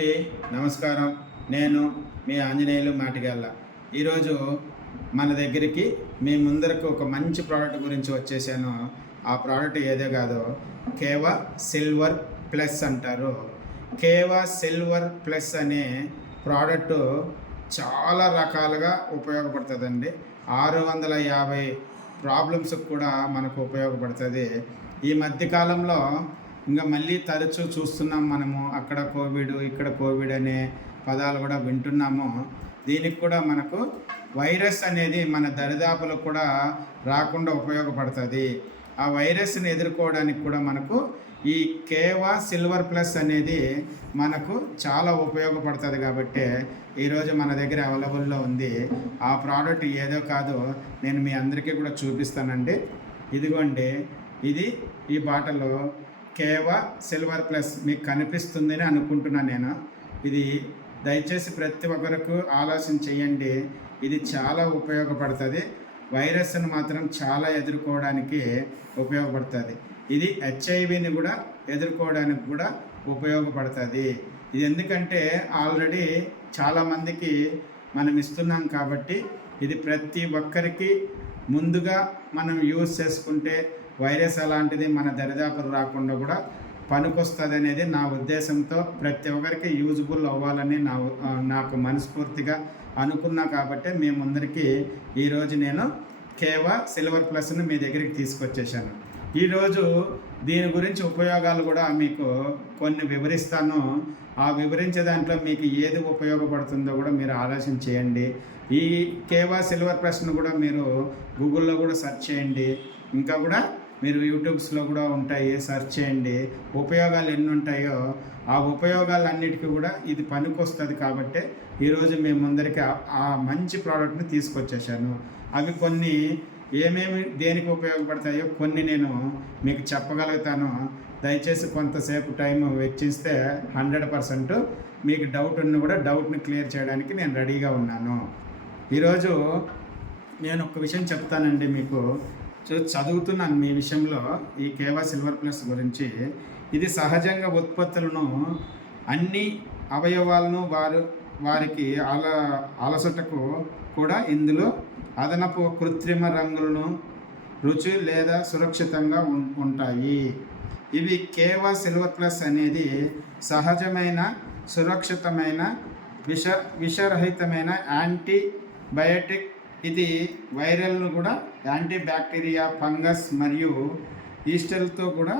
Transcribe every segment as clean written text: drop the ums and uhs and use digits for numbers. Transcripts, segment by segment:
నమస్కారం. నేను మీ ఆంజనేయులు మాటిగల్ల. ఈరోజు మన దగ్గరికి మీ ముందరకు ఒక మంచి ప్రోడక్ట్ గురించి వచ్చేసాను. ఆ ప్రోడక్ట్ ఏదో కాదో కేవా సిల్వర్ ప్లస్ అంటారు. కేవా సిల్వర్ ప్లస్ అనే ప్రోడక్ట్ చాలా రకాలుగా ఉపయోగపడుతుందండి. 650 ప్రాబ్లమ్స్కి కూడా మనకు ఉపయోగపడుతుంది. ఈ మధ్యకాలంలో ఇంకా మళ్ళీ తరచూ చూస్తున్నాం మనము. అక్కడ కోవిడ్, ఇక్కడ కోవిడ్ అనే పదాలు కూడా వింటున్నాము. దీనికి కూడా మనకు వైరస్ అనేది మన దరిదాపులో కూడా రాకుండా ఉపయోగపడుతుంది. ఆ వైరస్ని ఎదుర్కోవడానికి కూడా మనకు ఈ కేవా సిల్వర్ ప్లస్ అనేది మనకు చాలా ఉపయోగపడుతుంది. కాబట్టి ఈరోజు మన దగ్గర అవైలబుల్లో ఉంది. ఆ ప్రోడక్ట్ ఏదో కాదో నేను మీ అందరికీ కూడా చూపిస్తానండి. ఇదిగోండి, ఇది ఈ బాటలో కేవా సిల్వర్ ప్లస్ మీకు కనిపిస్తుందని అనుకుంటున్నాను నేను. ఇది దయచేసి ప్రతి ఒక్కరికి ఆలోచన చేయండి. ఇది చాలా ఉపయోగపడుతుంది. వైరస్ని మాత్రం చాలా ఎదుర్కోవడానికి ఉపయోగపడుతుంది. ఇది హెచ్ఐవిని కూడా ఎదుర్కోవడానికి కూడా ఉపయోగపడుతుంది. ఇది ఎందుకంటే ఆల్రెడీ చాలామందికి మనం ఇస్తున్నాం కాబట్టి ఇది ప్రతి ఒక్కరికి ముందుగా మనం యూజ్ చేసుకుంటే వైరస్ అలాంటిది మన దరిదాపులు రాకుండా కూడా పనికొస్తుంది అనేది నా ఉద్దేశంతో ప్రతి ఒక్కరికి యూజ్ఫుల్ అవ్వాలని నాకు మనస్ఫూర్తిగా అనుకున్నా. కాబట్టి మీ ముందరికి ఈరోజు నేను కేవా సిల్వర్ ప్లస్ను మీ దగ్గరికి తీసుకొచ్చేసాను. ఈరోజు దీని గురించి ఉపయోగాలు కూడా మీకు కొన్ని వివరిస్తాను. ఆ వివరించే దాంట్లో మీకు ఏది ఉపయోగపడుతుందో కూడా మీరు ఆలోచన చేయండి. ఈ కేవా సిల్వర్ ప్లస్ను కూడా మీరు గూగుల్లో కూడా సెర్చ్ చేయండి. ఇంకా కూడా మీరు యూట్యూబ్స్లో కూడా ఉంటాయి, సెర్చ్ చేయండి. ఉపయోగాలు ఎన్ని ఉంటాయో ఆ ఉపయోగాలన్నిటికీ కూడా ఇది పనికొస్తుంది. కాబట్టి ఈరోజు మేము ముందరికి ఆ మంచి ప్రోడక్ట్ని తీసుకొచ్చేసాను. అవి కొన్ని ఏమేమి దేనికి ఉపయోగపడతాయో కొన్ని నేను మీకు చెప్పగలుగుతాను. దయచేసి కొంతసేపు టైం వెచ్చిస్తే 100% మీకు డౌట్ ఉన్న కూడా డౌట్ని క్లియర్ చేయడానికి నేను రెడీగా ఉన్నాను. ఈరోజు నేను ఒక విషయం చెప్తానండి మీకు. చదువుతున్నాను మీ విషయంలో ఈ కేవా సిల్వర్ ప్లస్ గురించి. ఇది సహజంగా ఉత్పత్తులను అన్ని అవయవాలను వారికి అలసటకు కూడా ఇందులో అదనపు కృత్రిమ రంగులను రుచి లేదా సురక్షితంగా ఉంటాయి. ఇవి కేవా సిల్వర్ ప్లస్ అనేది సహజమైన, సురక్షితమైన, విషరహితమైన యాంటీబయాటిక్. ఇది వైరల్ను కూడా యాంటీ బ్యాక్టీరియా, ఫంగస్ మరియు ఈస్టర్లతో కూడా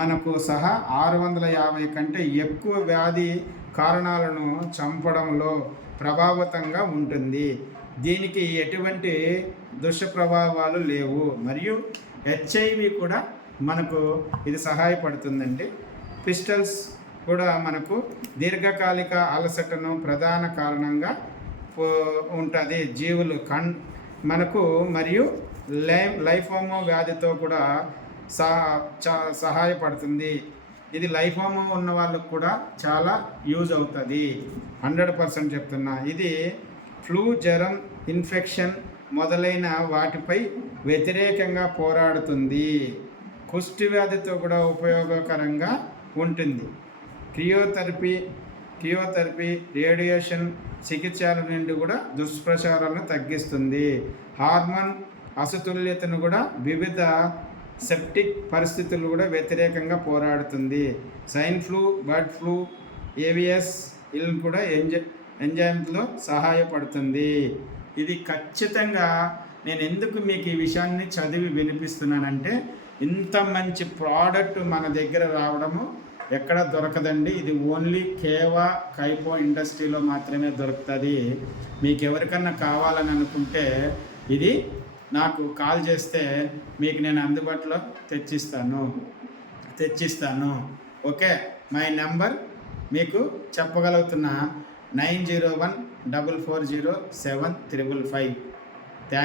మనకు సహా 650 కంటే ఎక్కువ వ్యాధి కారణాలను చంపడంలో ప్రభావితంగా ఉంటుంది. దీనికి ఎటువంటి దుష్ప్రభావాలు లేవు మరియు హెచ్ఐవి కూడా మనకు ఇది సహాయపడుతుందండి. పిస్టల్స్ కూడా మనకు దీర్ఘకాలిక అలసటను ప్రధాన కారణంగా ఉంటుంది. జీవులు మనకు మరియు లైఫోమో వ్యాధితో కూడా సహాయపడుతుంది. ఇది లైఫోమో ఉన్న వాళ్ళకు కూడా చాలా యూజ్ అవుతుంది. 100% చెప్తున్నా. ఇది ఫ్లూ, జ్వరం, ఇన్ఫెక్షన్ మొదలైన వాటిపై వ్యతిరేకంగా పోరాడుతుంది. కుష్టి వ్యాధితో కూడా ఉపయోగకరంగా ఉంటుంది. క్రియోథెరపీ, రేడియేషన్ చికిత్సల నుండి కూడా దుష్ప్రచారాలను తగ్గిస్తుంది. హార్మోన్ అసమతుల్యతను కూడా వివిధ సెప్టిక్ పరిస్థితులు కూడా వ్యతిరేకంగా పోరాడుతుంది. స్వైన్ ఫ్లూ, బర్డ్ ఫ్లూ, ఏవిఎస్ ఇల్ కూడా ఎంజైమ్లో సహాయపడుతుంది. ఇది ఖచ్చితంగా నేను ఎందుకు మీకు ఈ విషయాన్ని చదివి వినిపిస్తున్నానంటే ఇంత మంచి ప్రోడక్ట్ మన దగ్గర రావడము ఎక్కడ దొరకదండి. ఇది ఓన్లీ కేవా కైపో ఇండస్ట్రీలో మాత్రమే దొరుకుతుంది. మీకు ఎవరికన్నా కావాలని అనుకుంటే ఇది నాకు కాల్ చేస్తే మీకు నేను అందుబాటులో తెచ్చిస్తాను. ఓకే, మై నెంబర్ మీకు చెప్పగలుగుతున్నా 9014407555. Thank you.